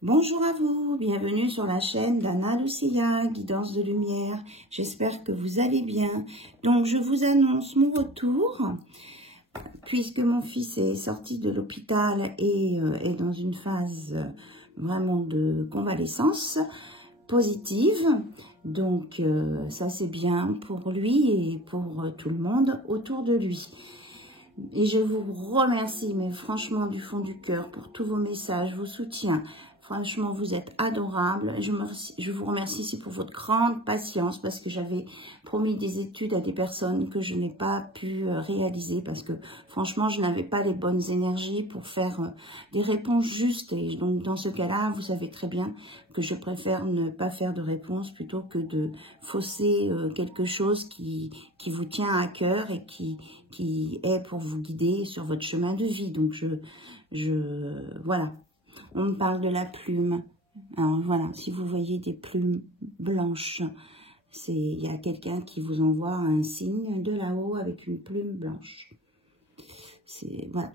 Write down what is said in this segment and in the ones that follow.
Bonjour à vous, bienvenue sur la chaîne d'Anna Lucia, Guidance de Lumière. J'espère que vous allez bien. Donc je vous annonce mon retour, puisque mon fils est sorti de l'hôpital et est dans une phase vraiment de convalescence positive. Donc ça c'est bien pour lui et pour tout le monde autour de lui. Et je vous remercie, mais franchement du fond du cœur, pour tous vos messages, vos soutiens. Franchement, vous êtes adorables. Je vous remercie aussi pour votre grande patience parce que j'avais promis des études à des personnes que je n'ai pas pu réaliser parce que franchement, je n'avais pas les bonnes énergies pour faire des réponses justes. Et donc, dans ce cas-là, vous savez très bien que je préfère ne pas faire de réponse plutôt que de fausser quelque chose qui vous tient à cœur et qui est pour vous guider sur votre chemin de vie. Donc, voilà. On me parle de la plume. Alors voilà, si vous voyez des plumes blanches, il y a quelqu'un qui vous envoie un signe de là-haut avec une plume blanche. Voilà.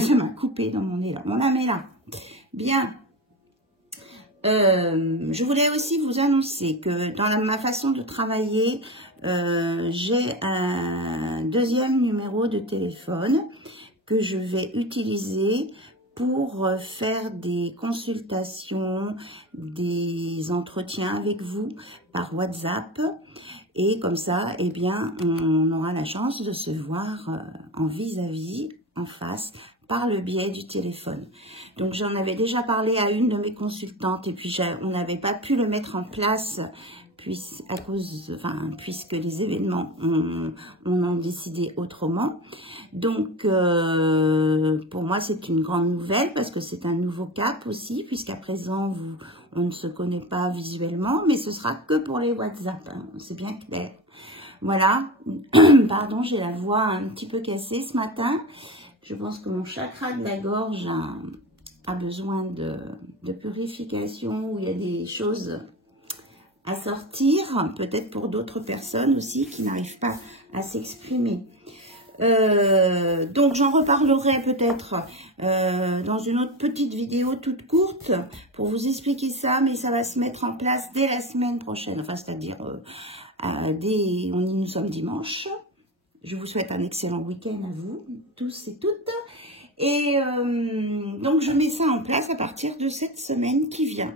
Ça m'a coupé dans mon élan. On la met là. Bien. Je voulais aussi vous annoncer que dans ma façon de travailler, j'ai un deuxième numéro de téléphone que je vais utiliser pour faire des consultations, des entretiens avec vous par WhatsApp. Et comme ça, eh bien, on aura la chance de se voir en vis-à-vis, en face, par le biais du téléphone. Donc, j'en avais déjà parlé à une de mes consultantes et puis on n'avait pas pu le mettre en place puisque les événements on en décidé autrement. Donc, pour moi, c'est une grande nouvelle parce que c'est un nouveau cap aussi, puisqu'à présent, on ne se connaît pas visuellement, mais ce sera que pour les WhatsApp, hein, c'est bien clair. Voilà, pardon, j'ai la voix un petit peu cassée ce matin. Je pense que mon chakra de la gorge a besoin de purification, où il y a des choses à sortir, peut-être pour d'autres personnes aussi qui n'arrivent pas à s'exprimer. Donc j'en reparlerai peut-être dans une autre petite vidéo toute courte pour vous expliquer ça, mais ça va se mettre en place dès la semaine prochaine, enfin c'est-à-dire nous sommes dimanche. Je vous souhaite un excellent week-end à vous, tous et toutes. Et donc je mets ça en place à partir de cette semaine qui vient.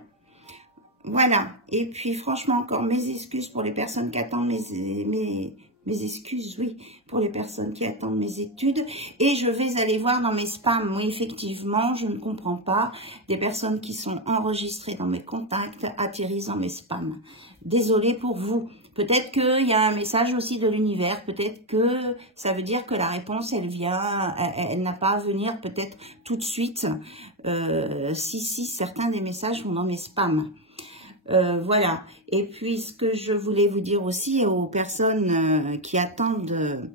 Voilà, et puis franchement encore mes excuses pour les personnes qui attendent mes excuses, oui, pour les personnes qui attendent mes études. Et je vais aller voir dans mes spams. Oui, effectivement, je ne comprends pas. Des personnes qui sont enregistrées dans mes contacts atterrissent dans mes spams. Désolée pour vous. Peut-être qu'il y a un message aussi de l'univers. Peut-être que ça veut dire que la réponse, elle vient, elle n'a pas à venir peut-être tout de suite. Si certains des messages vont dans mes spams. Voilà, et puis ce que je voulais vous dire aussi aux personnes qui attendent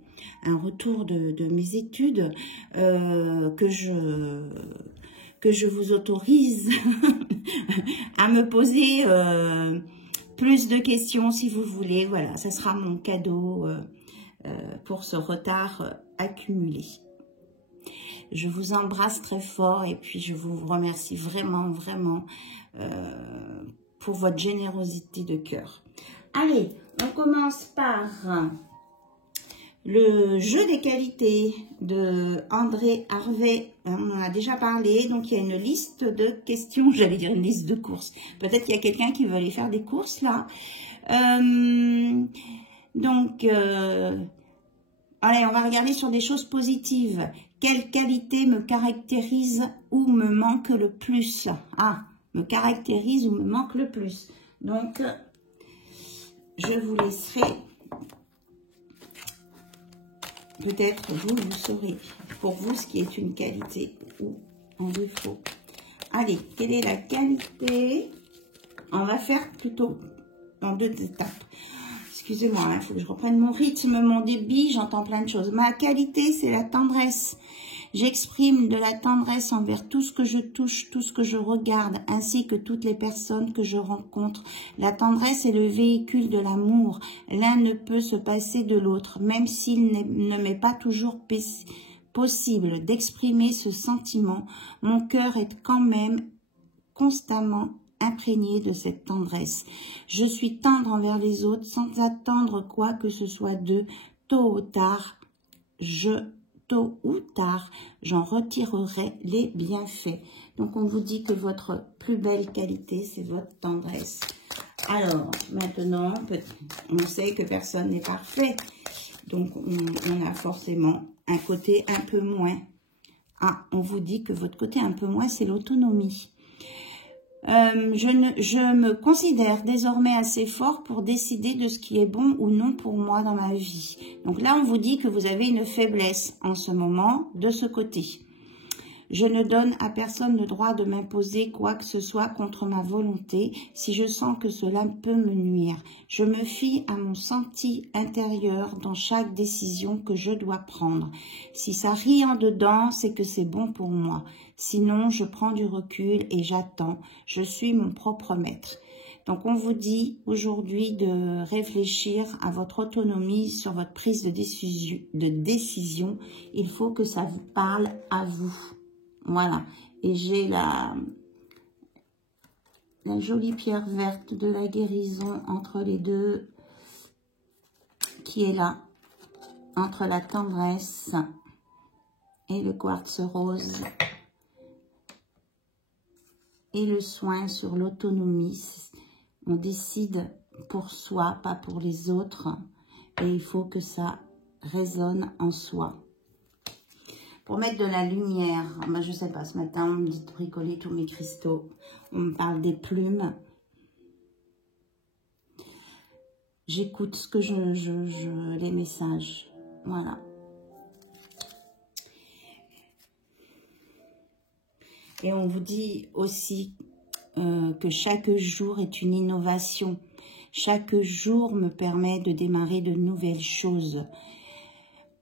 un retour de mes études, que je vous autorise à me poser plus de questions si vous voulez. Voilà, ça sera mon cadeau pour ce retard accumulé. Je vous embrasse très fort et puis je vous remercie vraiment, vraiment pour votre générosité de cœur. Allez, on commence par le jeu des qualités de André Harvey. On en a déjà parlé, donc il y a une liste de questions, j'allais dire une liste de courses. Peut-être qu'il y a quelqu'un qui veut aller faire des courses là. Allez, on va regarder sur des choses positives. Quelle qualité me caractérise ou me manque le plus? Ah, me caractérise ou me manque le plus. Donc, je vous laisserai. Peut-être vous saurez pour vous ce qui est une qualité ou un défaut. Allez, quelle est la qualité? On va faire plutôt en 2 étapes. Excusez-moi, il faut que je reprenne mon rythme, mon débit, j'entends plein de choses. Ma qualité, c'est la tendresse. J'exprime de la tendresse envers tout ce que je touche, tout ce que je regarde, ainsi que toutes les personnes que je rencontre. La tendresse est le véhicule de l'amour. L'un ne peut se passer de l'autre, même s'il ne m'est pas toujours possible d'exprimer ce sentiment. Mon cœur est quand même constamment imprégné de cette tendresse. Je suis tendre envers les autres sans attendre quoi que ce soit d'eux. Tôt ou tard, j'en retirerai les bienfaits. Donc, on vous dit que votre plus belle qualité, c'est votre tendresse. Alors, maintenant, on sait que personne n'est parfait. Donc, on a forcément un côté un peu moins. Ah, on vous dit que votre côté un peu moins, c'est l'autonomie. Je me considère désormais assez fort pour décider de ce qui est bon ou non pour moi dans ma vie. Donc là, on vous dit que vous avez une faiblesse en ce moment de ce côté. Je ne donne à personne le droit de m'imposer quoi que ce soit contre ma volonté si je sens que cela peut me nuire. Je me fie à mon senti intérieur dans chaque décision que je dois prendre. Si ça rit en dedans, c'est que c'est bon pour moi. Sinon, je prends du recul et j'attends. Je suis mon propre maître. Donc, on vous dit aujourd'hui de réfléchir à votre autonomie sur votre prise de décision. Il faut que ça vous parle à vous. Voilà. Et j'ai la jolie pierre verte de la guérison entre les deux qui est là, entre la tendresse et le quartz rose. Et le soin sur l'autonomie. On décide pour soi, pas pour les autres. Et il faut que ça résonne en soi. Pour mettre de la lumière, ben je sais pas, ce matin, on me dit de bricoler tous mes cristaux. On me parle des plumes. J'écoute ce que les messages. Voilà. Et on vous dit aussi que chaque jour est une innovation. Chaque jour me permet de démarrer de nouvelles choses.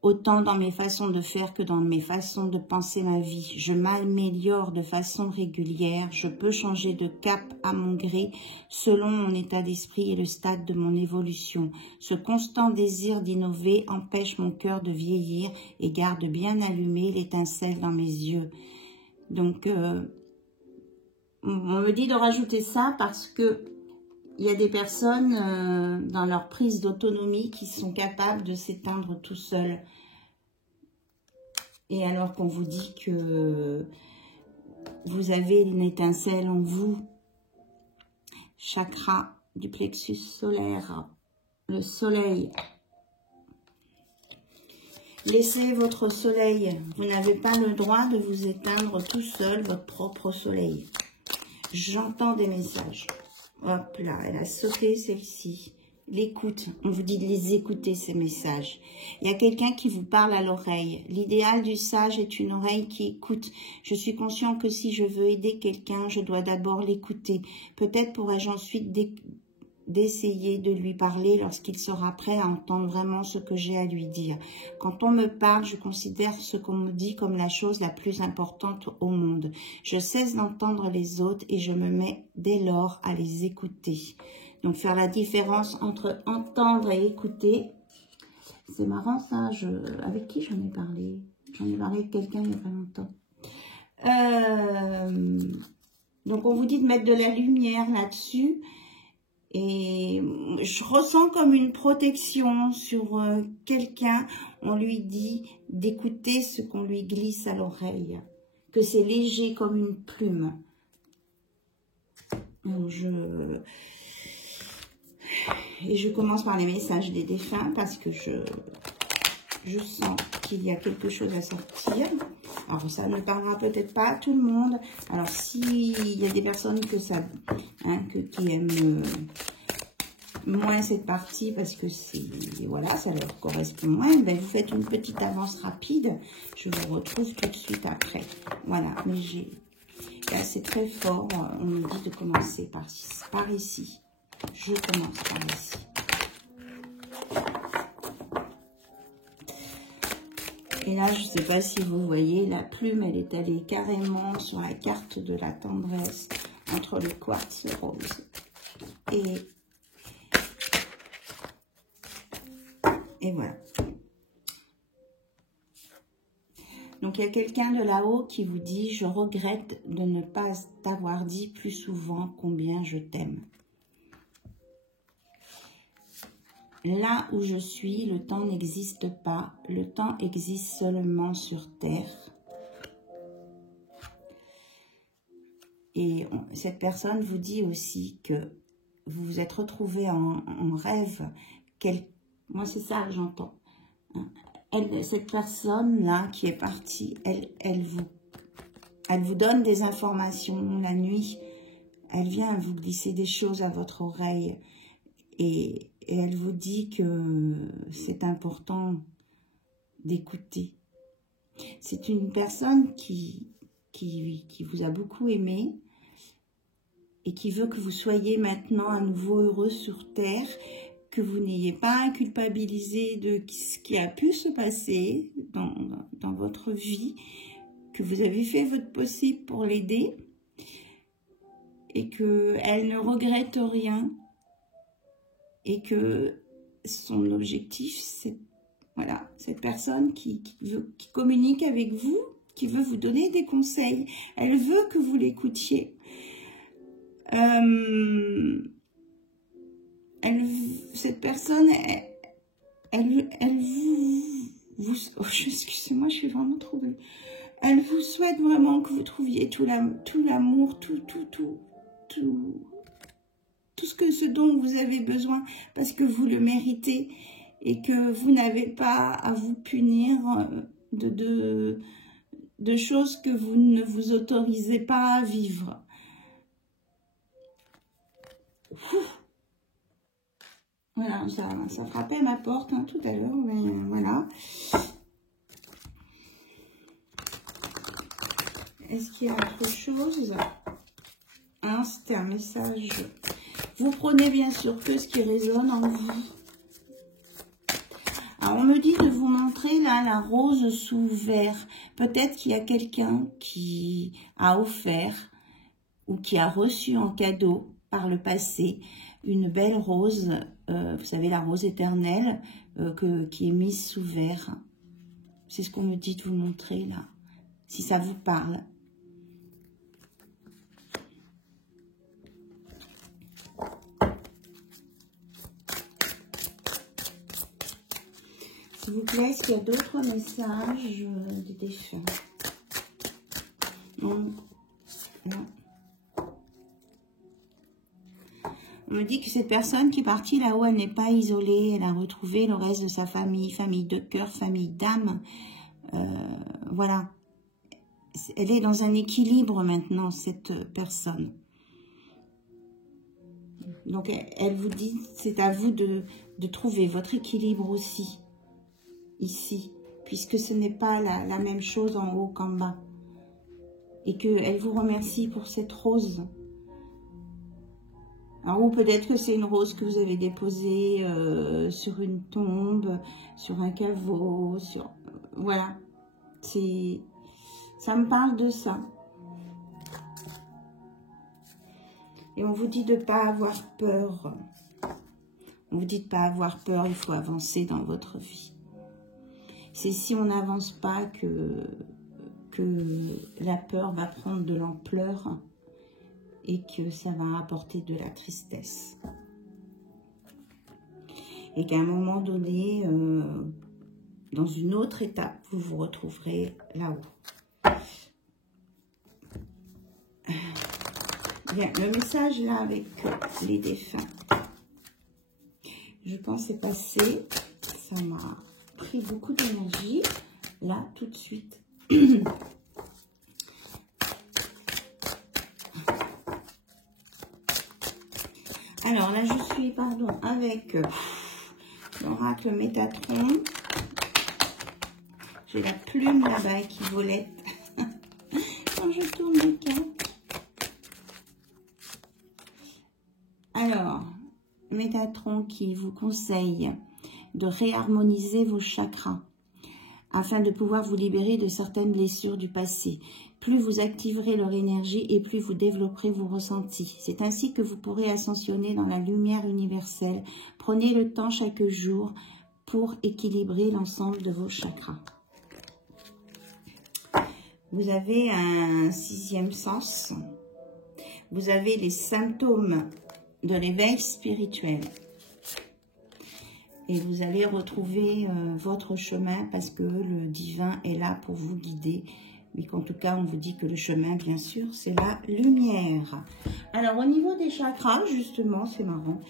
Autant dans mes façons de faire que dans mes façons de penser ma vie. Je m'améliore de façon régulière. Je peux changer de cap à mon gré selon mon état d'esprit et le stade de mon évolution. Ce constant désir d'innover empêche mon cœur de vieillir et garde bien allumée l'étincelle dans mes yeux. Donc, on me dit de rajouter ça parce que il y a des personnes dans leur prise d'autonomie qui sont capables de s'éteindre tout seuls. Et alors qu'on vous dit que vous avez une étincelle en vous, chakra du plexus solaire, le soleil. Laissez votre soleil. Vous n'avez pas le droit de vous éteindre tout seul, votre propre soleil. J'entends des messages. Hop là, elle a sauté celle-ci. L'écoute, on vous dit de les écouter ces messages. Il y a quelqu'un qui vous parle à l'oreille. L'idéal du sage est une oreille qui écoute. Je suis conscient que si je veux aider quelqu'un, je dois d'abord l'écouter. Peut-être pourrais-je ensuite d'essayer de lui parler lorsqu'il sera prêt à entendre vraiment ce que j'ai à lui dire. Quand on me parle, je considère ce qu'on me dit comme la chose la plus importante au monde. Je cesse d'entendre les autres et je me mets dès lors à les écouter. Donc faire la différence entre entendre et écouter. C'est marrant ça, avec qui j'en ai parlé? J'en ai parlé avec quelqu'un il n'y a pas longtemps. Donc on vous dit de mettre de la lumière là-dessus. Et je ressens comme une protection sur quelqu'un. On lui dit d'écouter ce qu'on lui glisse à l'oreille. Que c'est léger comme une plume. Donc je commence par les messages des défunts parce que je sens qu'il y a quelque chose à sortir. Alors, ça ne parlera peut-être pas à tout le monde. Alors, s'il y a des personnes que ça, qui aiment moins cette partie parce que voilà, ça leur correspond moins, ben, vous faites une petite avance rapide. Je vous retrouve tout de suite après. Voilà, mais là, c'est très fort. On me dit de commencer par ici. Je commence par ici. Et là, je ne sais pas si vous voyez, la plume, elle est allée carrément sur la carte de la tendresse entre le quartz rose et voilà. Donc, il y a quelqu'un de là-haut qui vous dit « Je regrette de ne pas t'avoir dit plus souvent combien je t'aime. » Là où je suis, le temps n'existe pas. Le temps existe seulement sur Terre. Et cette personne vous dit aussi que vous vous êtes retrouvé en rêve. Moi, c'est ça que j'entends. Cette personne-là qui est partie, elle vous donne des informations la nuit. Elle vient vous glisser des choses à votre oreille. Et elle vous dit que c'est important d'écouter. C'est une personne qui vous a beaucoup aimé et qui veut que vous soyez maintenant à nouveau heureux sur Terre, que vous n'ayez pas à culpabiliser de ce qui a pu se passer dans votre vie, que vous avez fait votre possible pour l'aider et qu'elle ne regrette rien et que son objectif, c'est voilà, cette personne qui communique avec vous, qui veut vous donner des conseils. Elle veut que vous l'écoutiez. Cette personne, elle vous excusez-moi, je suis vraiment troublée. Elle vous souhaite vraiment que vous trouviez tout l'amour, tout ce dont vous avez besoin, parce que vous le méritez et que vous n'avez pas à vous punir de choses que vous ne vous autorisez pas à vivre. Voilà, ça frappait à ma porte tout à l'heure, mais voilà. Est-ce qu'il y a autre chose? Hein, c'était un message. Vous prenez bien sûr que ce qui résonne en vous. Alors, on me dit de vous montrer là la rose sous verre. Peut-être qu'il y a quelqu'un qui a offert ou qui a reçu en cadeau par le passé une belle rose, vous savez, la rose éternelle qui est mise sous verre. C'est ce qu'on me dit de vous montrer là, si ça vous parle. S'il vous plaît, est-ce qu'il y a d'autres messages de défunts? Non. Non. On me dit que cette personne qui est partie là-haut, elle n'est pas isolée. Elle a retrouvé le reste de sa famille, famille de cœur, famille d'âme. Voilà. Elle est dans un équilibre maintenant, cette personne. Donc, elle vous dit, c'est à vous de trouver votre équilibre aussi, ici, puisque ce n'est pas la même chose en haut qu'en bas. Et qu'elle vous remercie pour cette rose. Alors, ou peut-être que c'est une rose que vous avez déposée sur une tombe, sur un caveau, voilà. Ça me parle de ça. Et on vous dit de ne pas avoir peur. On vous dit de ne pas avoir peur, il faut avancer dans votre vie. C'est si on n'avance pas que la peur va prendre de l'ampleur et que ça va apporter de la tristesse. Et qu'à un moment donné, dans une autre étape, vous vous retrouverez là-haut. Bien, le message là avec les défunts, je pense c'est passé. Ça m'a pris beaucoup d'énergie, là, tout de suite. Alors là, je suis, pardon, avec l'oracle Métatron. J'ai la plume là-bas qui volette quand je tourne les cartes. Alors, Métatron qui vous conseille de réharmoniser vos chakras afin de pouvoir vous libérer de certaines blessures du passé. Plus vous activerez leur énergie et plus vous développerez vos ressentis. C'est ainsi que vous pourrez ascensionner dans la lumière universelle. Prenez le temps chaque jour pour équilibrer l'ensemble de vos chakras. vous avez un sixième sens. Vous avez les symptômes de l'éveil spirituel. Et vous allez retrouver votre chemin parce que le divin est là pour vous guider. Mais qu'en tout cas, on vous dit que le chemin, bien sûr, c'est la lumière. Alors, au niveau des chakras, justement, c'est marrant.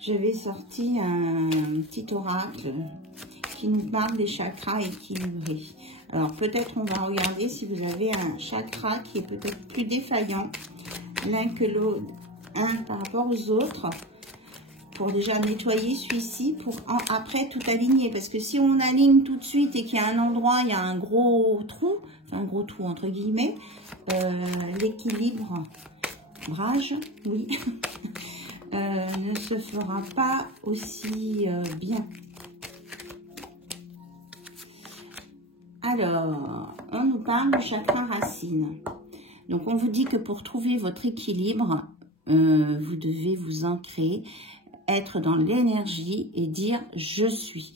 J'avais sorti un petit oracle qui nous parle des chakras équilibrés. Alors, peut-être on va regarder si vous avez un chakra qui est peut-être plus défaillant l'un que l'autre, un par rapport aux autres, pour déjà nettoyer celui-ci, pour après tout aligner. Parce que si on aligne tout de suite et qu'il y a un endroit, il y a un gros trou, enfin un gros trou entre guillemets, l'équilibre, brage, oui, ne se fera pas aussi bien. Alors, on nous parle du chakra racine. Donc, on vous dit que pour trouver votre équilibre, vous devez vous ancrer, être dans l'énergie et dire « je suis ».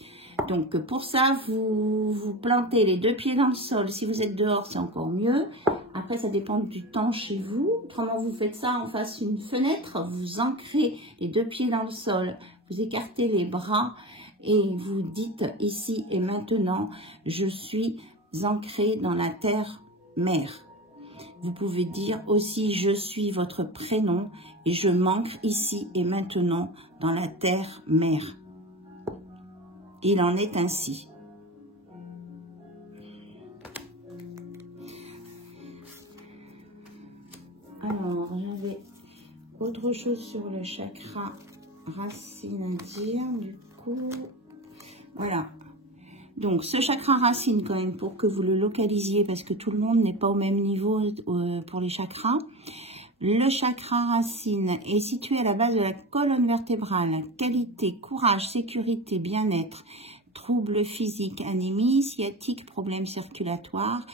Donc, pour ça, vous plantez les deux pieds dans le sol. Si vous êtes dehors, c'est encore mieux. Après, ça dépend du temps chez vous. Autrement, vous faites ça en face d'une fenêtre. Vous ancrez les deux pieds dans le sol. Vous écartez les bras et vous dites ici et maintenant, je suis ancré dans la terre-mère. Vous pouvez dire aussi, je suis votre prénom et je m'ancre ici et maintenant dans la terre-mère. Il en est ainsi. Alors, j'avais autre chose sur le chakra racine à dire, du coup, voilà. Donc, ce chakra racine, quand même, pour que vous le localisiez, parce que tout le monde n'est pas au même niveau pour les chakras. Le chakra racine est situé à la base de la colonne vertébrale. Qualité, courage, sécurité, bien-être, troubles physiques, anémie, sciatique, problèmes circulatoires,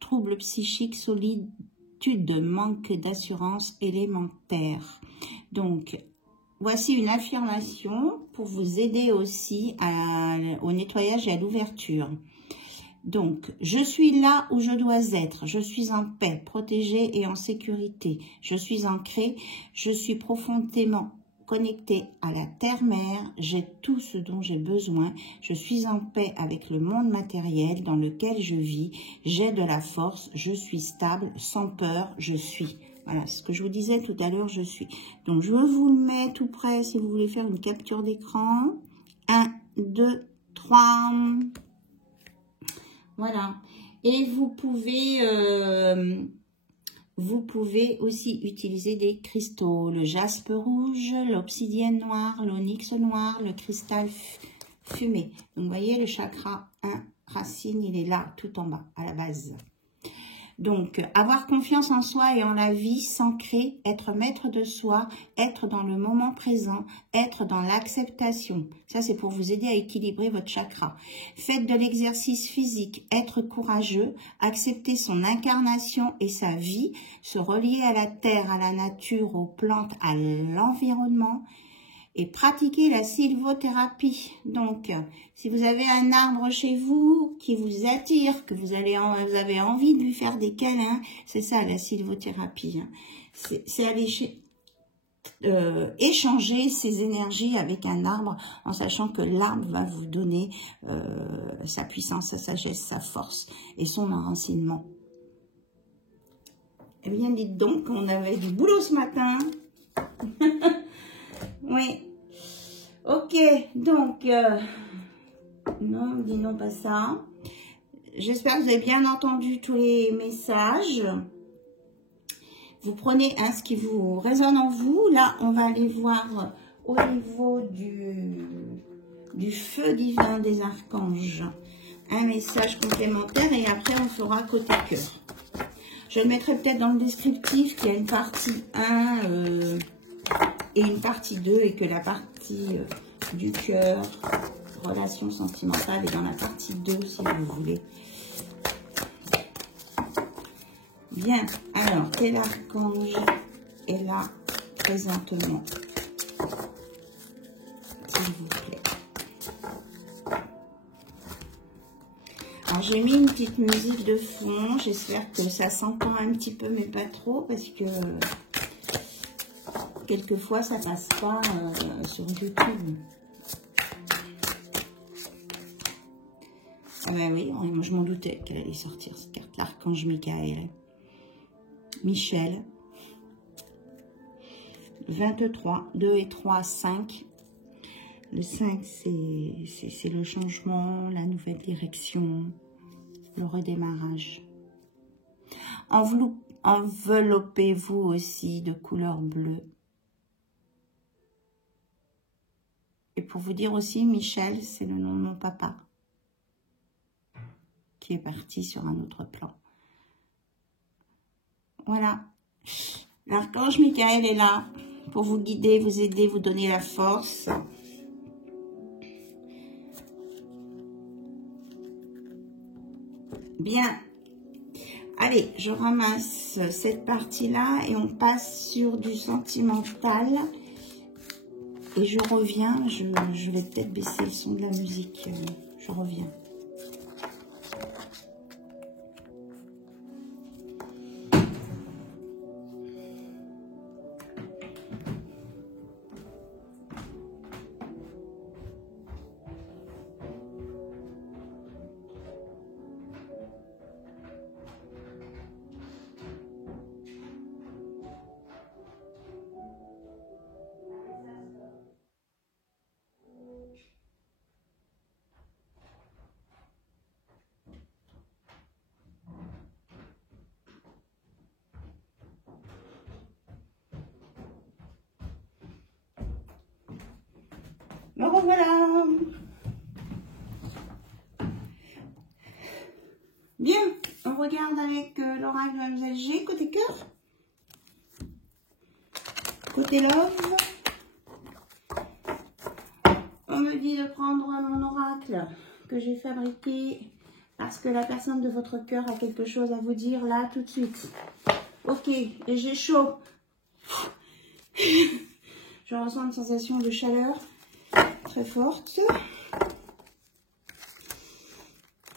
troubles psychiques, solitude, manque d'assurance élémentaire. Donc, voici une affirmation pour vous aider aussi au nettoyage et à l'ouverture. Donc, je suis là où je dois être. Je suis en paix, protégée et en sécurité. Je suis ancrée. Je suis profondément connectée à la terre-mère. J'ai tout ce dont j'ai besoin. Je suis en paix avec le monde matériel dans lequel je vis. J'ai de la force. Je suis stable, sans peur. Je suis. Voilà, ce que je vous disais tout à l'heure, je suis. Donc, je vous le mets tout près si vous voulez faire une capture d'écran. 1, 2, 3. Voilà. Et vous pouvez aussi utiliser des cristaux. Le jaspe rouge, l'obsidienne noire, l'onyx noir, le cristal fumé. Donc, vous voyez, le chakra 1, racine, il est là, tout en bas, à la base. Donc, avoir confiance en soi et en la vie, s'ancrer, être maître de soi, être dans le moment présent, être dans l'acceptation. Ça, c'est pour vous aider à équilibrer votre chakra. Faites de l'exercice physique, être courageux, accepter son incarnation et sa vie, se relier à la terre, à la nature, aux plantes, à l'environnement, et pratiquer la sylvothérapie. Donc, si vous avez un arbre chez vous qui vous attire, que vous avez envie de lui faire des câlins, c'est ça la sylvothérapie. C'est aller échanger ses énergies avec un arbre en sachant que l'arbre va vous donner sa puissance, sa sagesse, sa force et son enracinement. Eh bien, dites donc, on avait du boulot ce matin. Oui. Ok, donc, non, dis non, pas ça. J'espère que vous avez bien entendu tous les messages. Vous prenez ce qui vous résonne en vous. Là, on va aller voir au niveau du feu divin des archanges un message complémentaire et après, on fera côté cœur. Je le mettrai peut-être dans le descriptif qu'il y a une partie 1 et une partie 2 et que la partie du cœur, relation sentimentale est dans la partie 2 si vous voulez. Bien, alors quel archange est là présentement, s'il vous plaît. Alors j'ai mis une petite musique de fond. J'espère que ça s'entend un petit peu, mais pas trop, parce que quelquefois, ça passe pas sur YouTube. Ah ben oui, moi je m'en doutais qu'elle allait sortir cette carte, l'archange Michael. Michel. 23, 2 et 3, 5. Le 5, c'est le changement, la nouvelle direction, le redémarrage. Enveloppez-vous aussi de couleur bleue. Et pour vous dire aussi, Michel, c'est le nom de mon papa, qui est parti sur un autre plan. Voilà. L'archange Michael est là pour vous guider, vous aider, vous donner la force. Bien. Allez, je ramasse cette partie-là et on passe sur du sentimental. Et je reviens, je vais peut-être baisser le son de la musique. Je reviens. Me revoilà. Bien, on regarde avec l'oracle de Mademoiselle G, côté cœur. Côté love. On me dit de prendre mon oracle que j'ai fabriqué parce que la personne de votre cœur a quelque chose à vous dire là tout de suite. Ok, et j'ai chaud. Je ressens une sensation de chaleur très forte.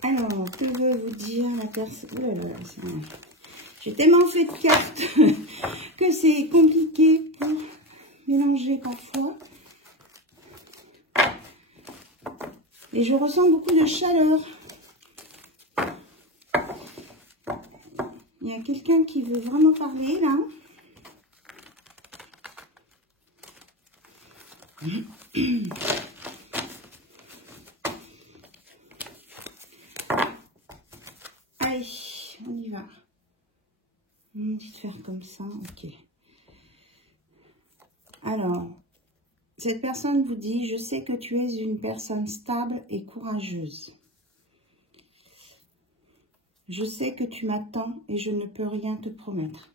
Alors, que veut vous dire la personne? Oh là là, j'ai tellement fait de cartes que c'est compliqué pour mélanger parfois. Et je ressens beaucoup de chaleur. Il y a quelqu'un qui veut vraiment parler là. Allez, on y va. On me dit de faire comme ça, ok. Alors, cette personne vous dit, je sais que tu es une personne stable et courageuse. Je sais que tu m'attends et je ne peux rien te promettre.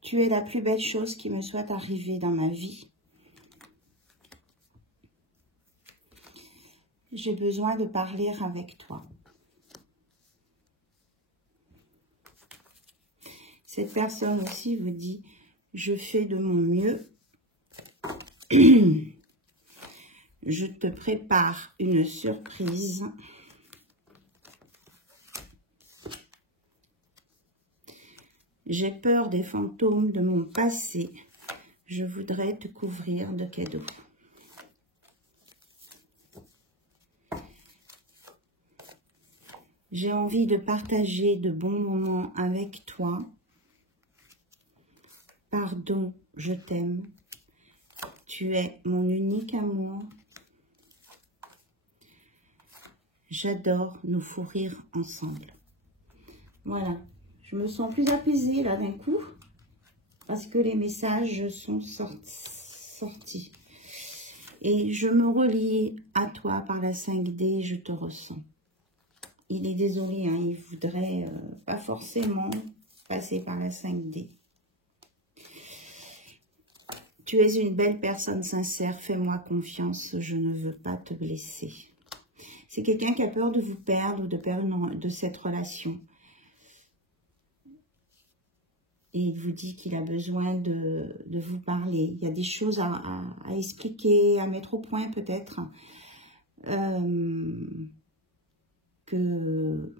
Tu es la plus belle chose qui me soit arrivée dans ma vie. J'ai besoin de parler avec toi. Cette personne aussi vous dit, je fais de mon mieux. Je te prépare une surprise. J'ai peur des fantômes de mon passé. Je voudrais te couvrir de cadeaux. J'ai envie de partager de bons moments avec toi. Pardon, je t'aime. Tu es mon unique amour. J'adore nous fou rire ensemble. Voilà. Je me sens plus apaisée là d'un coup. Parce que les messages sont sortis. Et je me relie à toi par la 5D. Je te ressens. Il est désolé, hein, il voudrait pas forcément passer par la 5D. Tu es une belle personne sincère, fais-moi confiance, je ne veux pas te blesser. C'est quelqu'un qui a peur de vous perdre ou de perdre de cette relation. Et il vous dit qu'il a besoin de vous parler. Il y a des choses à expliquer, à mettre au point peut-être. qu'il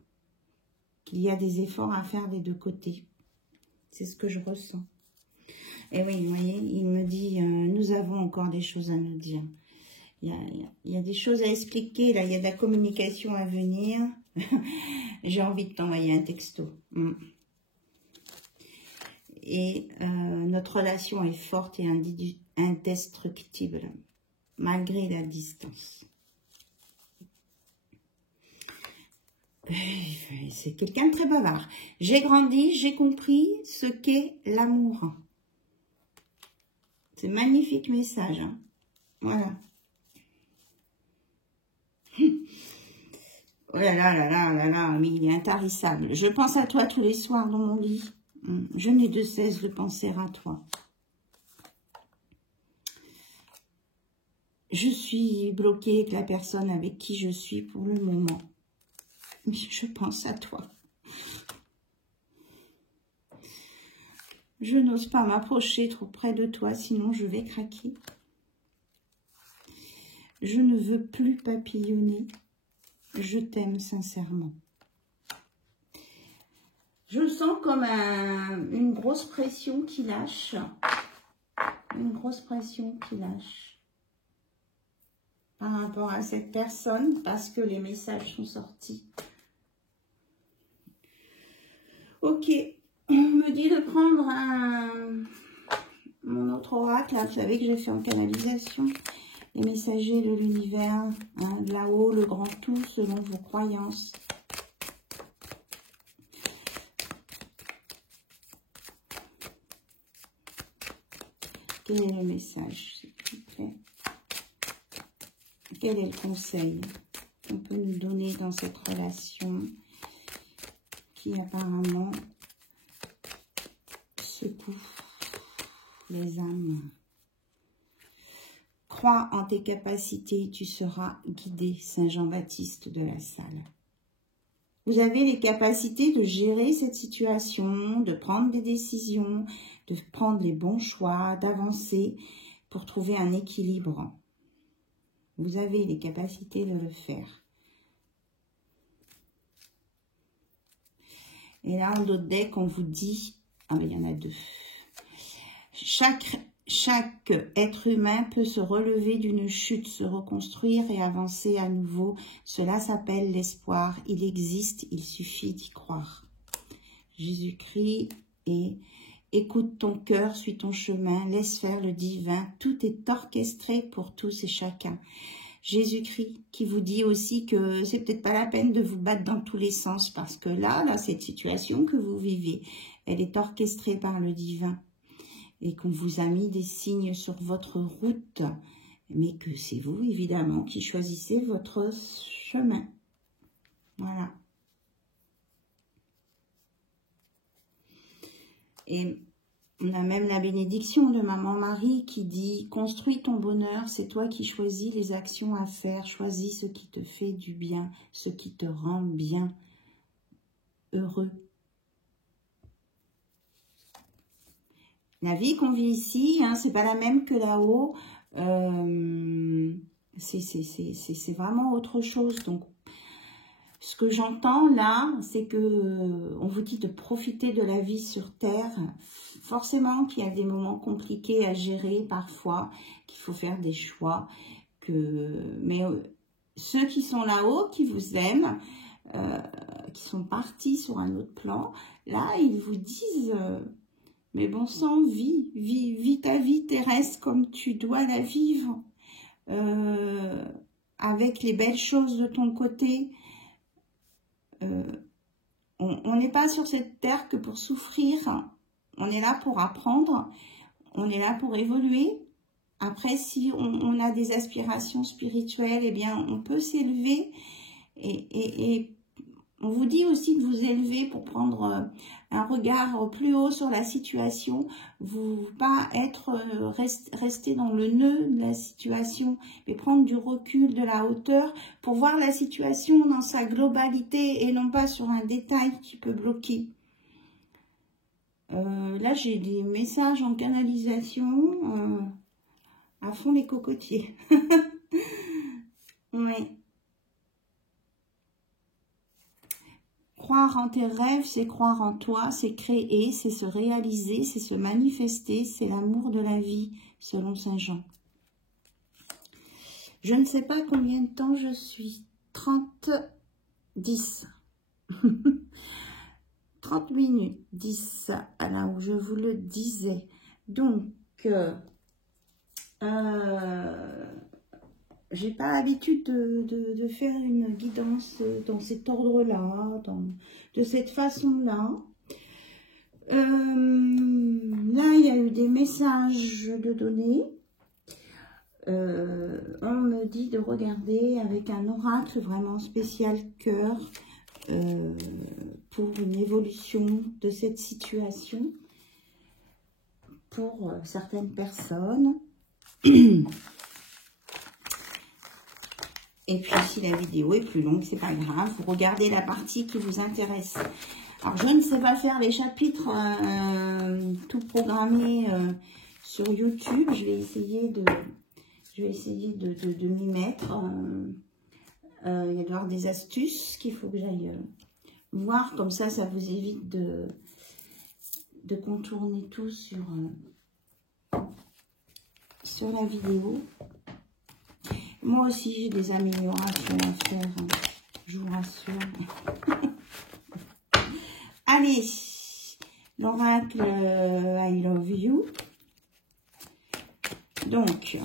y a des efforts à faire des deux côtés. C'est ce que je ressens. Et oui, vous voyez, il me dit, nous avons encore des choses à nous dire. Il y a des choses à expliquer, là, il y a de la communication à venir. J'ai envie de t'envoyer un texto. Et notre relation est forte et indestructible, malgré la distance. C'est quelqu'un de très bavard. J'ai grandi, j'ai compris ce qu'est l'amour. C'est un magnifique message. Hein. Voilà. Oh là là là là là là, mais il est intarissable. Je pense à toi tous les soirs dans mon lit. Je n'ai de cesse de penser à toi. Je suis bloquée avec la personne avec qui je suis pour le moment. Mais je pense à toi. Je n'ose pas m'approcher trop près de toi, sinon je vais craquer. Je ne veux plus papillonner. Je t'aime sincèrement. Je le sens comme une grosse pression qui lâche. Une grosse pression qui lâche. Par rapport à cette personne, parce que les messages sont sortis. Ok. On me dit de prendre mon autre oracle. Là, vous savez que j'ai fait en canalisation. Les messagers de l'univers, hein, là-haut, le grand tout, selon vos croyances. Quel est le message, s'il vous plaît? Quel est le conseil qu'on peut nous donner dans cette relation qui apparemment secoue les âmes? Crois en tes capacités, tu seras guidé, Saint Jean-Baptiste de la Salle. Vous avez les capacités de gérer cette situation, de prendre des décisions, de prendre les bons choix, d'avancer pour trouver un équilibre. Vous avez les capacités de le faire. Et là, en d'autres decks, on vous dit... Ah, mais il y en a deux. Chaque être humain peut se relever d'une chute, se reconstruire et avancer à nouveau. Cela s'appelle l'espoir. Il existe, il suffit d'y croire. Jésus-Christ et écoute ton cœur, suis ton chemin, laisse faire le divin. Tout est orchestré pour tous et chacun. Jésus-Christ qui vous dit aussi que c'est peut-être pas la peine de vous battre dans tous les sens parce que là, cette situation que vous vivez, elle est orchestrée par le divin. Et qu'on vous a mis des signes sur votre route, mais que c'est vous, évidemment, qui choisissez votre chemin. Voilà. Et on a même la bénédiction de Maman Marie qui dit « Construis ton bonheur, c'est toi qui choisis les actions à faire, choisis ce qui te fait du bien, ce qui te rend bien, heureux. » La vie qu'on vit ici, hein, c'est pas la même que là-haut. C'est vraiment autre chose. Donc, ce que j'entends là, c'est que on vous dit de profiter de la vie sur Terre. Forcément qu'il y a des moments compliqués à gérer parfois, qu'il faut faire des choix. Mais ceux qui sont là-haut, qui vous aiment, qui sont partis sur un autre plan, là, ils vous disent... Mais bon sang, vis ta vie terrestre comme tu dois la vivre, avec les belles choses de ton côté. On n'est pas sur cette terre que pour souffrir, on est là pour apprendre, on est là pour évoluer. Après, si on a des aspirations spirituelles, eh bien, on peut s'élever et on vous dit aussi de vous élever pour prendre un regard plus haut sur la situation, vous pas rester dans le nœud de la situation, mais prendre du recul, de la hauteur pour voir la situation dans sa globalité et non pas sur un détail qui peut bloquer. Là, j'ai des messages en canalisation à fond les cocotiers. Oui. Croire en tes rêves, c'est croire en toi, c'est créer, c'est se réaliser, c'est se manifester, c'est l'amour de la vie, selon Saint Jean. Je ne sais pas combien de temps je suis. 10. 30 minutes, 10, à là où je vous le disais. Donc, j'ai pas l'habitude de faire une guidance dans cet ordre-là, de cette façon-là. Là, il y a eu des messages de données. On me dit de regarder avec un oracle vraiment spécial cœur pour une évolution de cette situation pour certaines personnes. Et puis, si la vidéo est plus longue, c'est pas grave. Vous regardez la partie qui vous intéresse. Alors, je ne sais pas faire les chapitres tout programmés sur YouTube. Je vais essayer de m'y mettre. Il va y avoir des astuces qu'il faut que j'aille voir. Comme ça, ça vous évite de contourner tout sur la vidéo. Moi aussi, j'ai des améliorations à faire, je vous rassure. Allez, l'oracle I love you. Donc,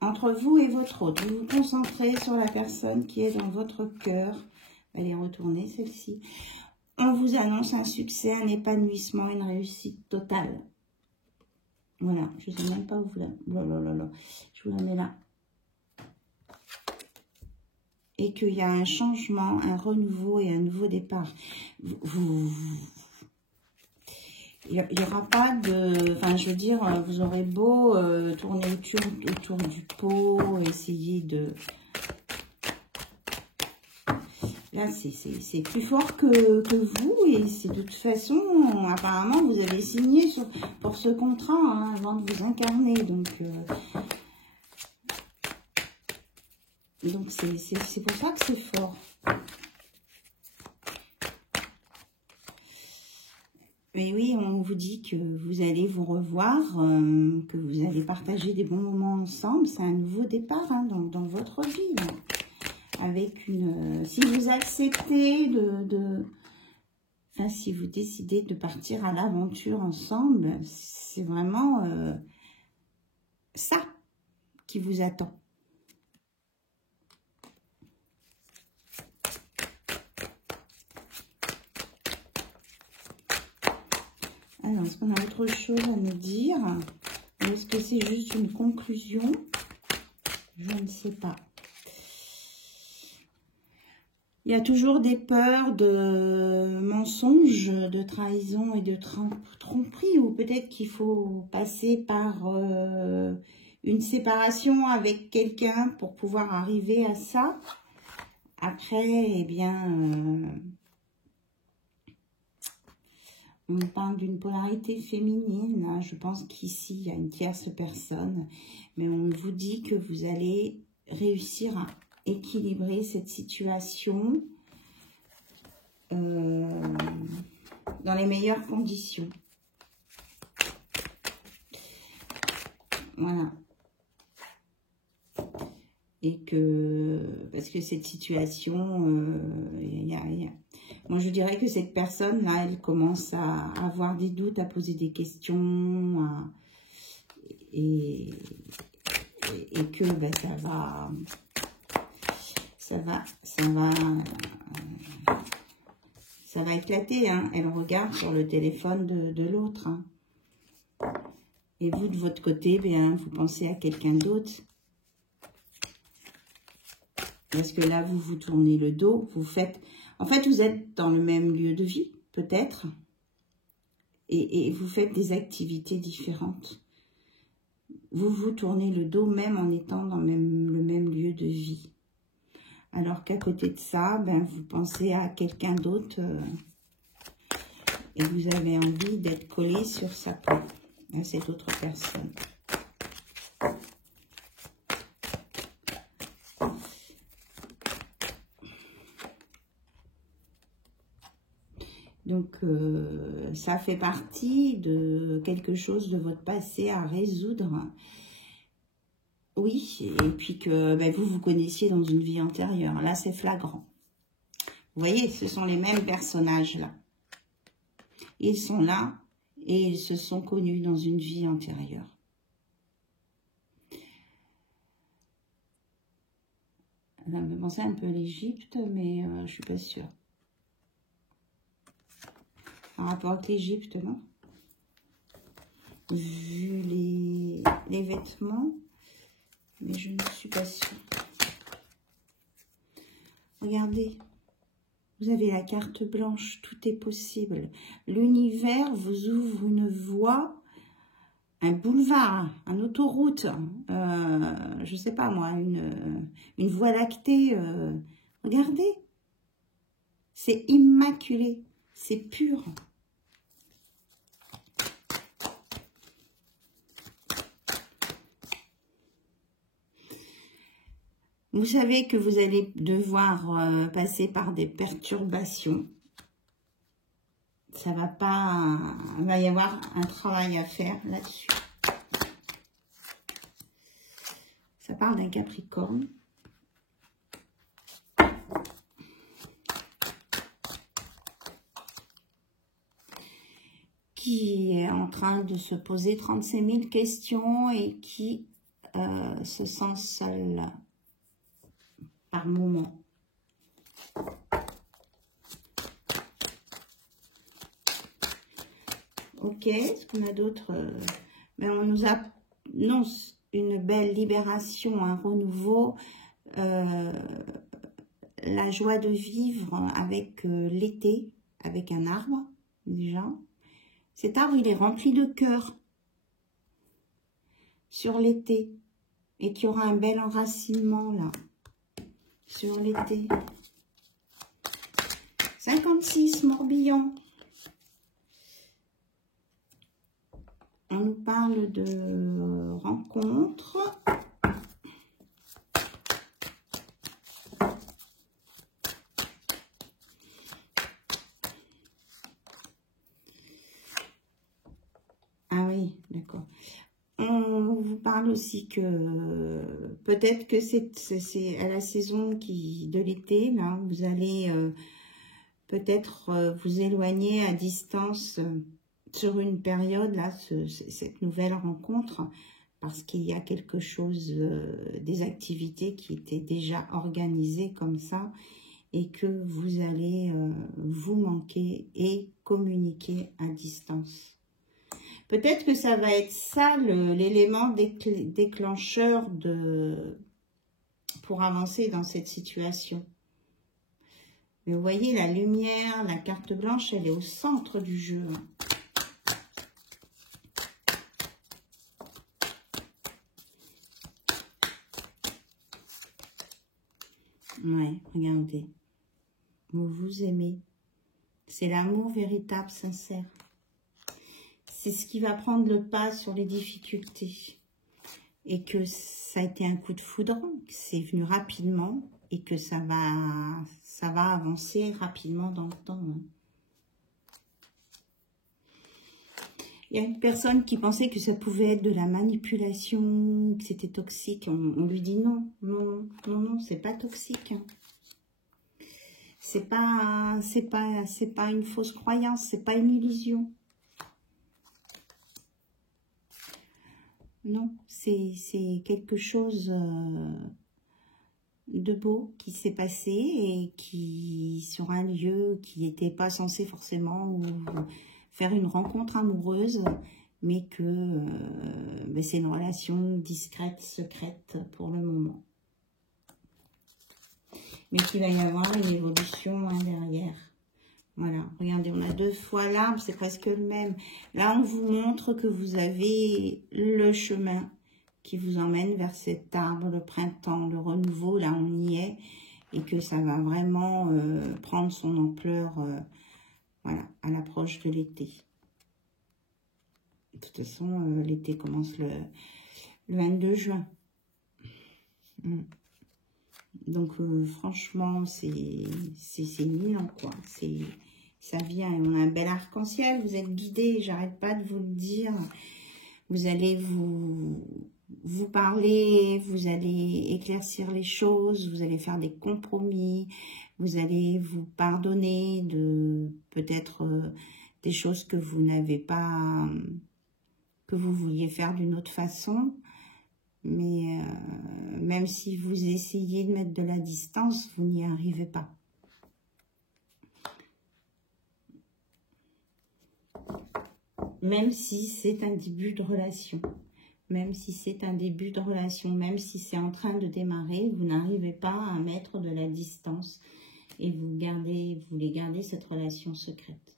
entre vous et votre autre, vous vous concentrez sur la personne qui est dans votre cœur. Elle est retournée, celle-ci. On vous annonce un succès, un épanouissement, une réussite totale. Voilà, je ne sais même pas où vous la... Je vous la mets là. Et qu'il y a un changement, un renouveau et un nouveau départ. Il n'y aura pas de... Enfin, je veux dire, vous aurez beau tourner autour du pot, essayer de... Là, c'est plus fort que vous. Et c'est de toute façon, apparemment, vous avez signé pour ce contrat hein, avant de vous incarner. Donc c'est pour ça que c'est fort. Mais oui, on vous dit que vous allez vous revoir, que vous allez partager des bons moments ensemble. C'est un nouveau départ hein, dans votre vie. Là. Avec une... si vous acceptez enfin, si vous décidez de partir à l'aventure ensemble, c'est vraiment ça qui vous attend. Alors, est-ce qu'on a autre chose à me dire? Ou est-ce que c'est juste une conclusion? Je ne sais pas. Il y a toujours des peurs de mensonges, de trahison et de tromperie. Ou peut-être qu'il faut passer par une séparation avec quelqu'un pour pouvoir arriver à ça. Après, eh bien... on parle d'une polarité féminine. Hein. Je pense qu'ici, il y a une tierce personne. Mais on vous dit que vous allez réussir à équilibrer cette situation dans les meilleures conditions. Voilà. Et que... parce que cette situation... moi, je dirais que cette personne-là, elle commence à avoir des doutes, à poser des questions, et que ben, ça va éclater. Hein. Elle regarde sur le téléphone de l'autre. Hein. Et vous, de votre côté, ben, vous pensez à quelqu'un d'autre. Parce que là, vous vous tournez le dos, vous faites... En fait, vous êtes dans le même lieu de vie, peut-être, et vous faites des activités différentes. Vous vous tournez le dos même en étant dans le même lieu de vie. Alors qu'à côté de ça, ben, vous pensez à quelqu'un d'autre et vous avez envie d'être collé sur sa peau, à cette autre personne. ça fait partie de quelque chose de votre passé à résoudre. Oui, et puis que ben, vous connaissiez dans une vie antérieure. Là, c'est flagrant. Vous voyez, ce sont les mêmes personnages là. Ils sont là et ils se sont connus dans une vie antérieure. Ça me fait penser un peu à l'Égypte, mais je suis pas sûre. Par rapport avec l'Égypte, non? Vu les vêtements, mais je ne suis pas sûre. Regardez, vous avez la carte blanche, tout est possible. L'univers vous ouvre une voie, un boulevard, une autoroute, je ne sais pas moi, une voie lactée. Regardez, c'est immaculé, c'est pur. Vous savez que vous allez devoir passer par des perturbations. Ça va pas... Il va y avoir un travail à faire là-dessus. Ça parle d'un Capricorne. Qui est en train de se poser 36 000 questions et qui se sent seul par moment. Ok, est-ce qu'on a d'autres? Mais on nous annonce une belle libération, un renouveau, la joie de vivre avec l'été, avec un arbre, déjà. Cet arbre, il est rempli de cœur sur l'été et qu'il y aura un bel enracinement, là. Sur l'été. 56, Morbihan. On nous parle de rencontres. Ah oui, d'accord. On vous parle aussi que peut-être que c'est à la saison de l'été, là, vous allez peut-être vous éloigner à distance sur une période, là, cette nouvelle rencontre, parce qu'il y a quelque chose, des activités qui étaient déjà organisées comme ça, et que vous allez vous manquer et communiquer à distance. Peut-être que ça va être ça l'élément déclencheur pour avancer dans cette situation. Mais vous voyez, la lumière, la carte blanche, elle est au centre du jeu. Ouais, regardez. Vous vous aimez. C'est l'amour véritable, sincère. C'est ce qui va prendre le pas sur les difficultés. Et que ça a été un coup de foudre, que c'est venu rapidement et que ça va avancer rapidement dans le temps. Il y a une personne qui pensait que ça pouvait être de la manipulation, que c'était toxique. On lui dit non, non, non, non, c'est pas toxique. C'est pas une fausse croyance, c'est pas une illusion. Non, c'est quelque chose de beau qui s'est passé et qui, sur un lieu qui n'était pas censé forcément faire une rencontre amoureuse, mais que c'est une relation discrète, secrète pour le moment. Mais qu'il va y avoir une évolution derrière. Voilà, regardez, on a 2 fois l'arbre, c'est presque le même. Là, on vous montre que vous avez le chemin qui vous emmène vers cet arbre, le printemps, le renouveau, là, on y est. Et que ça va vraiment prendre son ampleur, voilà, à l'approche de l'été. De toute façon, l'été commence le 22 juin. Donc, franchement, c'est imminent, quoi. Ça vient, on a un bel arc-en-ciel, vous êtes guidé, j'arrête pas de vous le dire. Vous allez vous parler, vous allez éclaircir les choses, vous allez faire des compromis, vous allez vous pardonner de peut-être des choses que vous n'avez pas, que vous vouliez faire d'une autre façon. Mais même si vous essayez de mettre de la distance, vous n'y arrivez pas. Même si c'est un début de relation, même si c'est un début de relation, même si c'est en train de démarrer, vous n'arrivez pas à mettre de la distance et vous voulez garder cette relation secrète.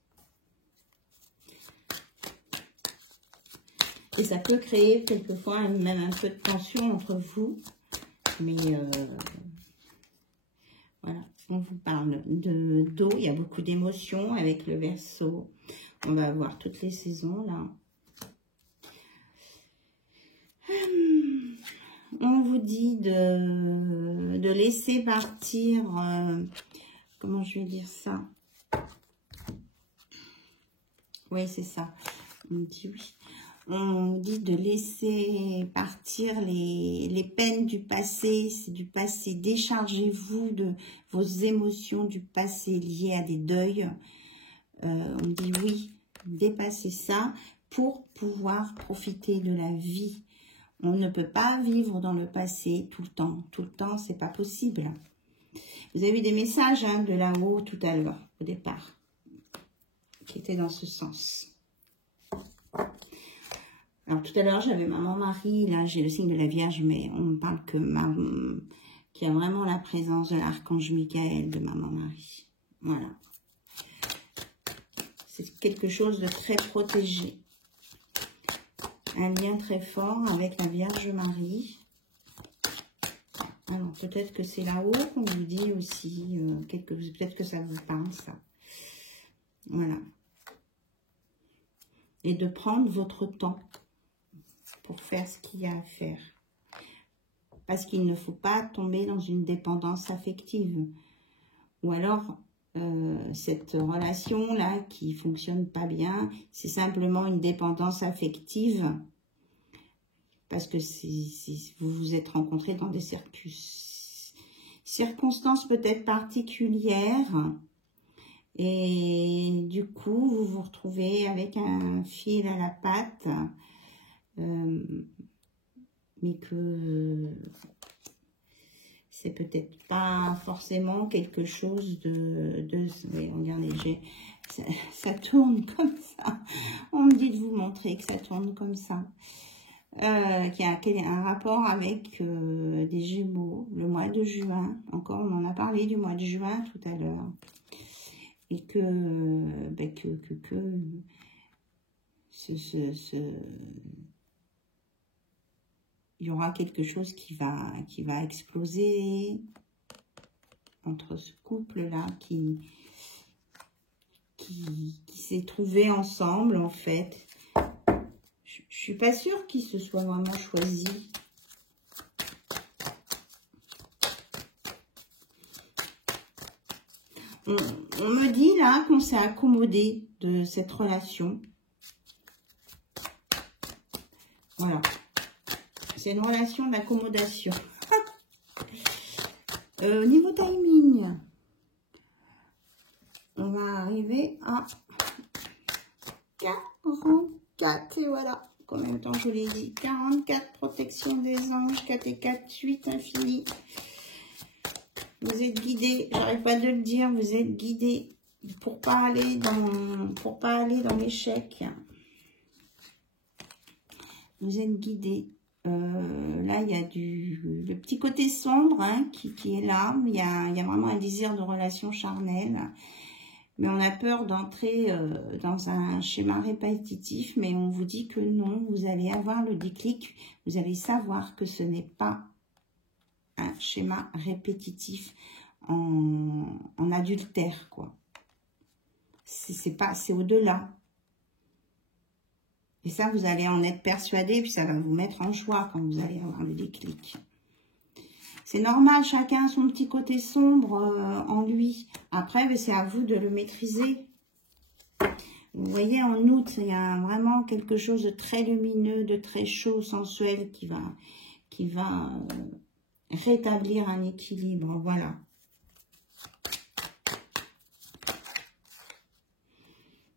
Et ça peut créer quelquefois même un peu de tension entre vous, mais voilà, on vous parle d'eau, il y a beaucoup d'émotions avec le Verseau. On va avoir toutes les saisons, là. On vous dit de laisser partir, comment je vais dire ça? Oui, c'est ça. On dit oui. On dit de laisser partir les peines du passé. C'est du passé. Déchargez-vous de vos émotions du passé liées à des deuils. On dit oui, dépassez ça pour pouvoir profiter de la vie. On ne peut pas vivre dans le passé tout le temps. Tout le temps, c'est pas possible. Vous avez eu des messages hein, de là-haut tout à l'heure, au départ, qui étaient dans ce sens. Alors tout à l'heure, j'avais maman-mari, là j'ai le signe de la Vierge, mais on me parle que qu'il y a vraiment la présence de l'archange Michael, de maman-mari. Voilà. C'est quelque chose de très protégé. Un lien très fort avec la Vierge Marie. Alors, peut-être que c'est là-haut qu'on vous dit aussi, peut-être que ça vous parle, ça. Voilà. Et de prendre votre temps pour faire ce qu'il y a à faire. Parce qu'il ne faut pas tomber dans une dépendance affective. Ou alors... cette relation-là qui fonctionne pas bien, c'est simplement une dépendance affective parce que vous vous êtes rencontrés dans des circonstances peut-être particulières et du coup vous vous retrouvez avec un fil à la patte mais que c'est peut-être pas forcément quelque chose de oui, regardez, ça tourne comme ça. On me dit de vous montrer que ça tourne comme ça. Qu'il y a un rapport avec des Gémeaux, le mois de juin. Encore, on en a parlé du mois de juin tout à l'heure. Et que il y aura quelque chose qui va exploser entre ce couple-là qui s'est trouvé ensemble, en fait. Je suis pas sûre qu'ils se soient vraiment choisis. On me dit là qu'on s'est accommodé de cette relation. Voilà. C'est une relation d'accommodation. Au niveau timing, on va arriver à 44. Et voilà, combien de temps je l'ai dit, 44, protection des anges, 4 et 4, 8 infini. Vous êtes guidés, j'arrête pas de le dire, vous êtes guidés pour pas aller dans l'échec. Vous êtes guidés. Là, il y a le petit côté sombre hein, qui est là. Il y a vraiment un désir de relation charnelle. Mais on a peur d'entrer dans un schéma répétitif. Mais on vous dit que non, vous allez avoir le déclic. Vous allez savoir que ce n'est pas un schéma répétitif en adultère, quoi. C'est au-delà. Et ça, vous allez en être persuadé, puis ça va vous mettre en joie quand vous allez avoir le déclic. C'est normal, chacun a son petit côté sombre en lui. Après, c'est à vous de le maîtriser. Vous voyez, en août, il y a vraiment quelque chose de très lumineux, de très chaud, sensuel qui va rétablir un équilibre. Voilà.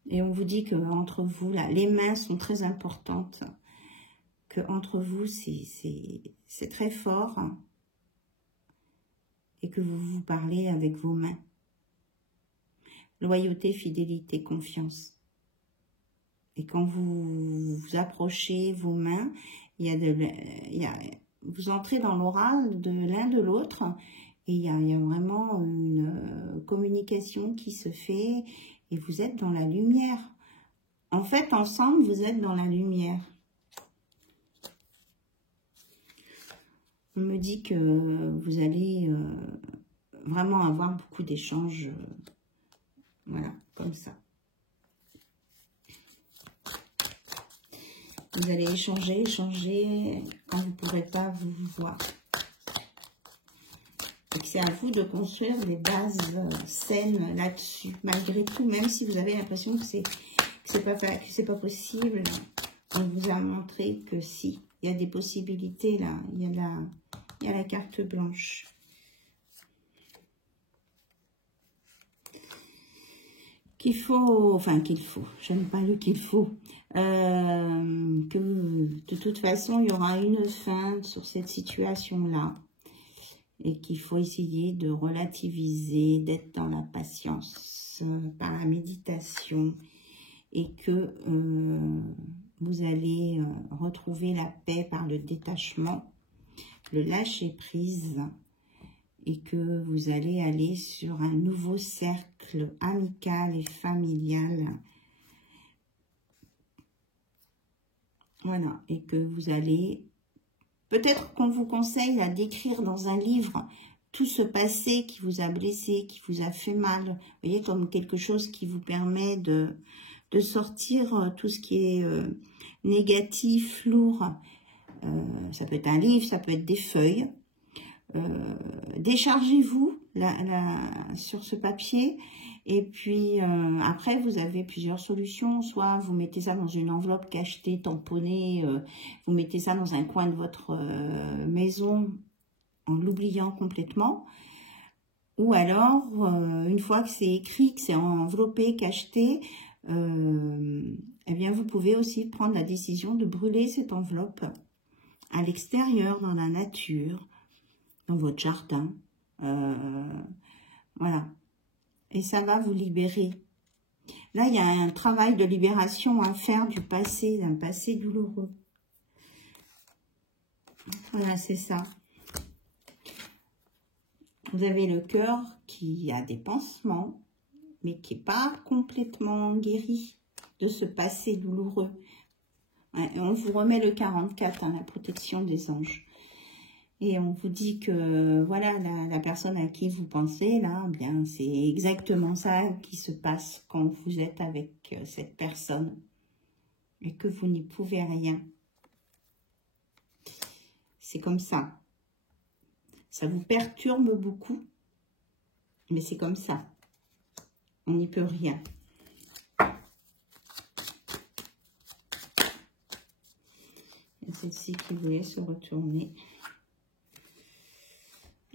Et on vous dit que entre vous, là, les mains sont très importantes. Que entre vous, c'est très fort. Et que vous vous parlez avec vos mains. Loyauté, fidélité, confiance. Et quand vous vous approchez vos mains, vous entrez dans l'aura de l'un de l'autre et il y a vraiment une communication qui se fait et vous êtes dans la lumière. En fait, ensemble, vous êtes dans la lumière. On me dit que vous allez vraiment avoir beaucoup d'échanges, voilà, comme ça. Vous allez échanger quand vous ne pourrez pas vous voir. Et que c'est à vous de construire des bases saines là-dessus. Malgré tout, même si vous avez l'impression que c'est pas possible, on vous a montré que si. Il y a des possibilités là. Il y a la carte blanche. J'aime pas le qu'il faut, que de toute façon il y aura une fin sur cette situation-là et qu'il faut essayer de relativiser, d'être dans la patience, par la méditation et que vous allez retrouver la paix par le détachement, le lâcher-prise, et que vous allez aller sur un nouveau cercle amical et familial. Voilà, et que vous allez... Peut-être qu'on vous conseille à d'écrire dans un livre tout ce passé qui vous a blessé, qui vous a fait mal. Vous voyez, comme quelque chose qui vous permet de sortir tout ce qui est négatif, lourd. Ça peut être un livre, ça peut être des feuilles. Déchargez-vous sur ce papier et puis après vous avez plusieurs solutions, soit vous mettez ça dans une enveloppe cachetée, tamponnée, vous mettez ça dans un coin de votre maison en l'oubliant complètement, ou alors une fois que c'est écrit, que c'est enveloppé, cacheté, eh bien vous pouvez aussi prendre la décision de brûler cette enveloppe à l'extérieur, dans la nature, dans votre jardin, voilà, et ça va vous libérer. Là, il y a un travail de libération à faire du passé, d'un passé douloureux. Voilà, c'est ça. Vous avez le cœur qui a des pansements, mais qui n'est pas complètement guéri de ce passé douloureux. Ouais, on vous remet le 44, hein, la protection des anges. Et on vous dit que, voilà, la personne à qui vous pensez, là, bien, c'est exactement ça qui se passe quand vous êtes avec cette personne et que vous n'y pouvez rien. C'est comme ça. Ça vous perturbe beaucoup, mais c'est comme ça. On n'y peut rien. Et celle-ci qui voulait se retourner.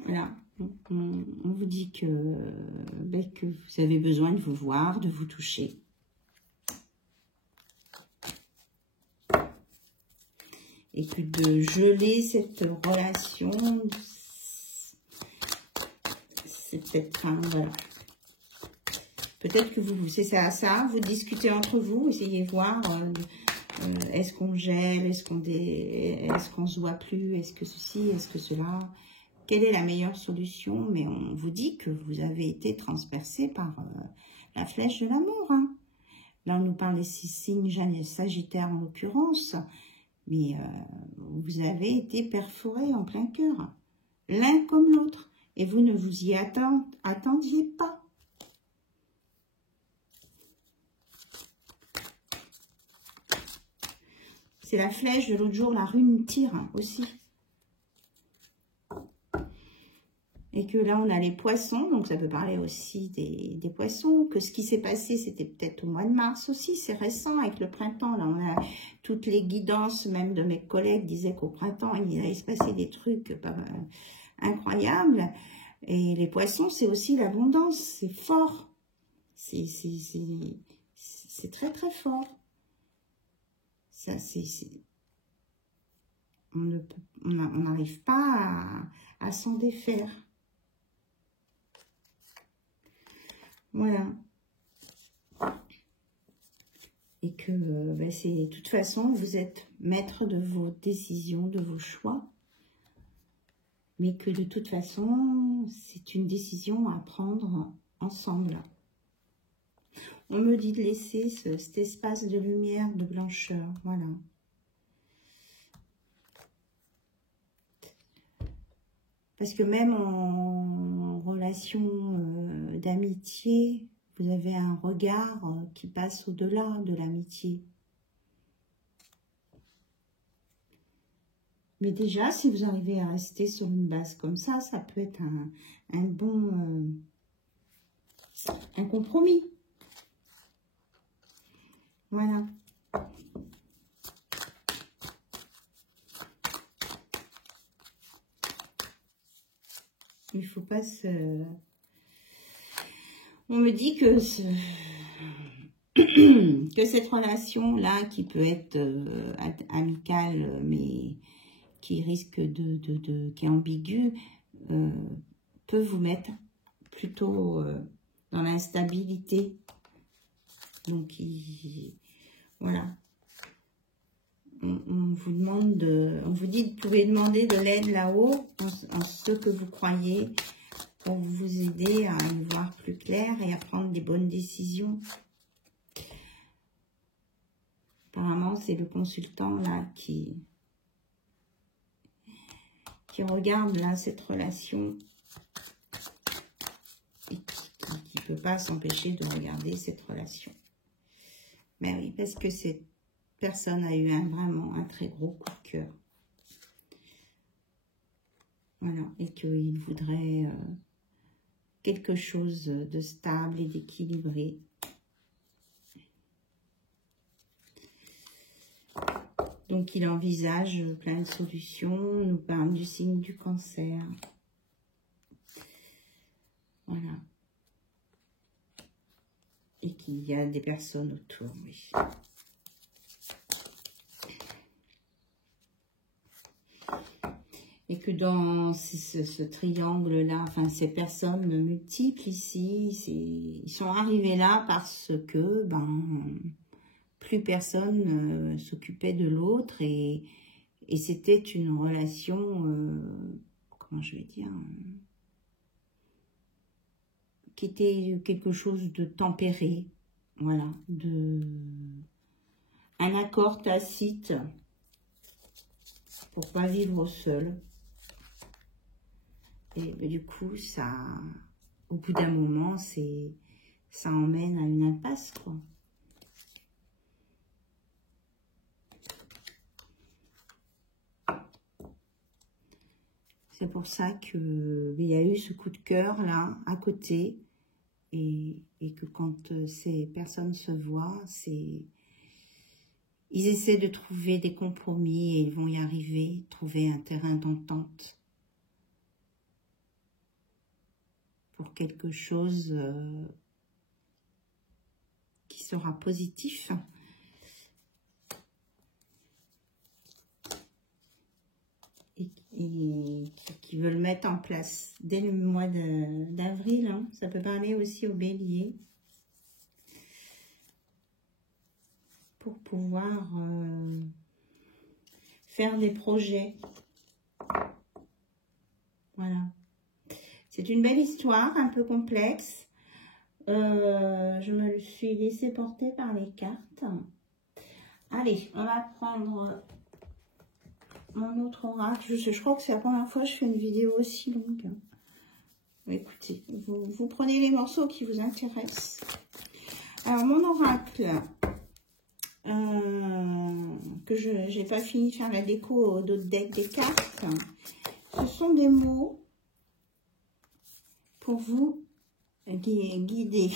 Voilà, on vous dit que vous avez besoin de vous voir, de vous toucher. Et que de geler cette relation, c'est peut-être voilà. Peut-être que c'est ça, vous discutez entre vous, essayez de voir, est-ce qu'on gèle, est-ce qu'on se voit plus, est-ce que ceci, est-ce que cela... Quelle est la meilleure solution? Mais on vous dit que vous avez été transpercé par la flèche de l'amour. Hein. Là, on nous parle des 6 signes Sagittaire en l'occurrence. Mais vous avez été perforé en plein cœur. L'un comme l'autre. Et vous ne vous y attendiez pas. C'est la flèche de l'autre jour, la rune tire aussi. Et que là, on a les poissons, donc ça peut parler aussi des poissons, que ce qui s'est passé, c'était peut-être au mois de mars aussi, c'est récent avec le printemps. Là, on a toutes les guidances, même de mes collègues, disaient qu'au printemps, il allait se passer des trucs incroyables. Et les poissons, c'est aussi l'abondance, c'est fort. C'est très très fort. Ça, on n'arrive pas à s'en défaire. Voilà. Et que, de toute façon, vous êtes maître de vos décisions, de vos choix. Mais que de toute façon, c'est une décision à prendre ensemble. On me dit de laisser cet espace de lumière, de blancheur. Voilà. Parce que même en relation d'amitié, vous avez un regard qui passe au-delà de l'amitié. Mais déjà, si vous arrivez à rester sur une base comme ça, ça peut être un bon un compromis. Voilà. Il ne faut pas se... On me dit que cette relation-là, qui peut être amicale, mais qui risque qui est ambiguë, peut vous mettre plutôt dans l'instabilité. Donc, voilà. On vous demande on vous dit, vous pouvez demander de l'aide là-haut, en ce que vous croyez, pour vous aider à y voir plus clair et à prendre des bonnes décisions. Apparemment, c'est le consultant là qui regarde là cette relation et qui ne peut pas s'empêcher de regarder cette relation. Mais oui, parce que cette personne a eu vraiment un très gros coup de cœur. Voilà, et qu'il voudrait quelque chose de stable et d'équilibré. Donc, il envisage plein de solutions. On nous parle du signe du Cancer. Voilà. Et qu'il y a des personnes autour, oui. Et que dans ce triangle-là, enfin, ces personnes multiples ici, ils sont arrivés là parce que, plus personne s'occupait de l'autre et c'était une relation, comment je vais dire, qui était quelque chose de tempéré, voilà, un accord tacite pour pas vivre seul. Et du coup, ça, au bout d'un moment, ça emmène à une impasse, quoi. C'est pour ça qu'il y a eu ce coup de cœur là, à côté, et que quand ces personnes se voient, ils essaient de trouver des compromis et ils vont y arriver, trouver un terrain d'entente pour quelque chose qui sera positif. Et qui veulent mettre en place dès le mois d'avril. Hein. Ça peut parler aussi au bélier. Pour pouvoir faire des projets. Voilà. C'est une belle histoire, un peu complexe. Je me suis laissée porter par les cartes. Allez, on va prendre mon autre oracle. Je crois que c'est la première fois que je fais une vidéo aussi longue. Écoutez, vous prenez les morceaux qui vous intéressent. Alors, mon oracle, que je n'ai pas fini de faire la déco d'autres decks des cartes, ce sont des mots pour vous, guidé.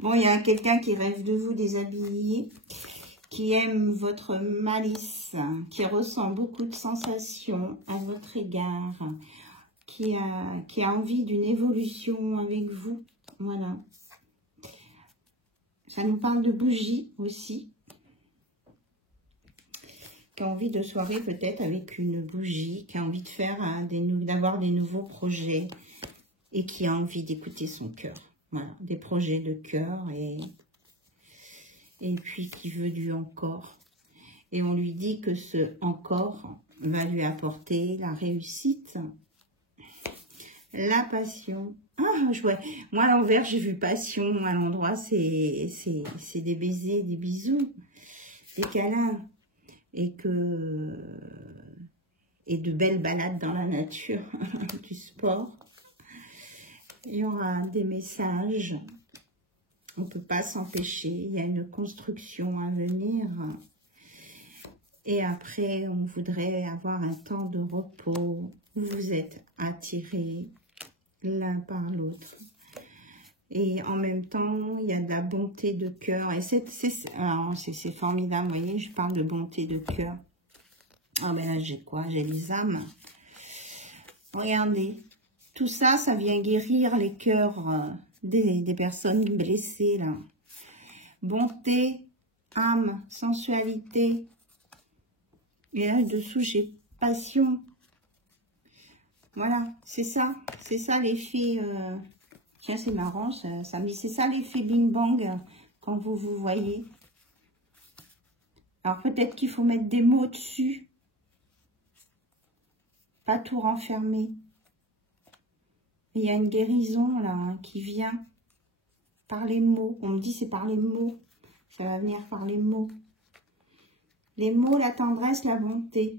Bon, il y a quelqu'un qui rêve de vous déshabillé, qui aime votre malice, qui ressent beaucoup de sensations à votre égard, qui a envie d'une évolution avec vous. Voilà. Ça nous parle de bougies aussi. Qui a envie de soirée peut-être avec une bougie, qui a envie de faire d'avoir des nouveaux projets et qui a envie d'écouter son cœur. Voilà, des projets de cœur et puis qui veut du encore. Et on lui dit que ce encore va lui apporter la réussite, la passion. Ah, ouais. Moi à l'envers j'ai vu passion, à l'endroit c'est des baisers, des bisous, des câlins. Et de belles balades dans la nature, du sport. Il y aura des messages, on ne peut pas s'empêcher, il y a une construction à venir. Et après, on voudrait avoir un temps de repos, où vous êtes attirés l'un par l'autre. Et en même temps, il y a de la bonté de cœur. Et c'est formidable, vous voyez, je parle de bonté de cœur. Ah ben là, j'ai quoi? J'ai les âmes. Regardez, tout ça, ça vient guérir les cœurs des personnes blessées, là. Bonté, âme, sensualité. Et là-dessous, j'ai passion. Voilà, c'est ça les filles... Tiens, c'est marrant, c'est ça l'effet Bing Bang quand vous vous voyez. Alors peut-être qu'il faut mettre des mots dessus. Pas tout renfermer. Il y a une guérison là hein, qui vient par les mots. On me dit c'est par les mots. Ça va venir par les mots. Les mots, la tendresse, la bonté.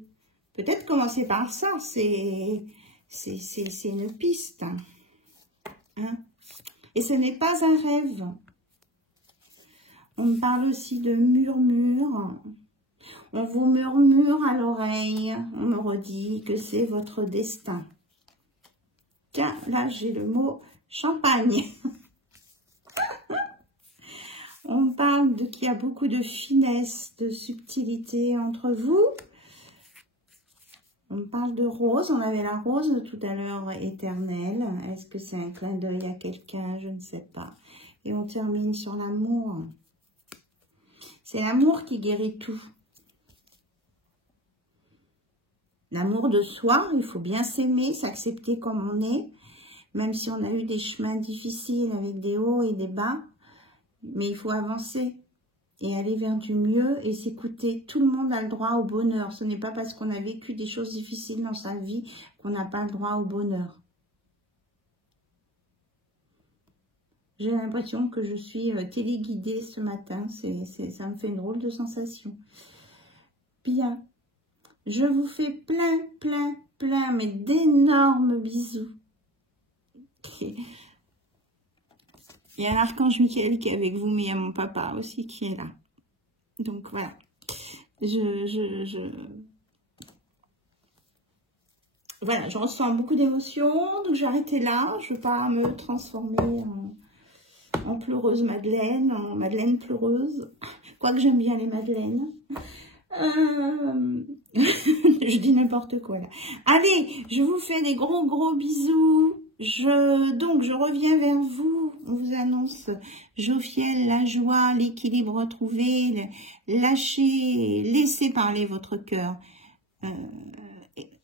Peut-être commencer par ça. C'est une piste. Hein? Et ce n'est pas un rêve. On me parle aussi de murmure. On vous murmure à l'oreille. On me redit que c'est votre destin. Tiens, là j'ai le mot champagne. On parle de qu'il y a beaucoup de finesse, de subtilité entre vous. On parle de rose, on avait la rose tout à l'heure éternelle. Est-ce que c'est un clin d'œil à quelqu'un? Je ne sais pas. Et on termine sur l'amour. C'est l'amour qui guérit tout. L'amour de soi, il faut bien s'aimer, s'accepter comme on est. Même si on a eu des chemins difficiles avec des hauts et des bas. Mais il faut avancer. Et aller vers du mieux et s'écouter. Tout le monde a le droit au bonheur. Ce n'est pas parce qu'on a vécu des choses difficiles dans sa vie qu'on n'a pas le droit au bonheur. J'ai l'impression que je suis téléguidée ce matin. Ça me fait une drôle de sensation. Bien. Je vous fais plein, mais d'énormes bisous. Okay. Il y a l'archange Michael qui est avec vous, mais il y a mon papa aussi qui est là. Donc voilà. Voilà, je ressens beaucoup d'émotions, donc j'ai arrêté là. Je ne veux pas me transformer en pleureuse Madeleine, en Madeleine pleureuse. Quoique j'aime bien les Madeleines. Je dis n'importe quoi là. Allez, je vous fais des gros bisous. Donc je reviens vers vous. On vous annonce Jophiel, la joie, l'équilibre retrouvé. Lâchez, laissez parler votre cœur.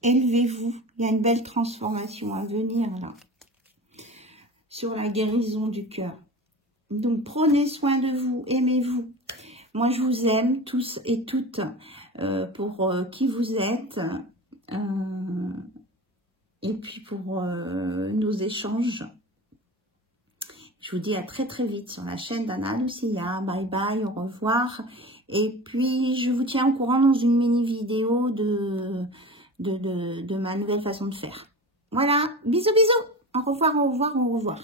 Élevez-vous. Il y a une belle transformation à venir là. Sur la guérison du cœur. Donc prenez soin de vous, aimez-vous. Moi je vous aime tous et toutes pour qui vous êtes. Et puis pour nos échanges. Je vous dis à très vite sur la chaîne d'Anna Lucia. Bye bye, au revoir. Et puis je vous tiens au courant dans une mini vidéo de ma nouvelle façon de faire. Voilà, bisous. Au revoir.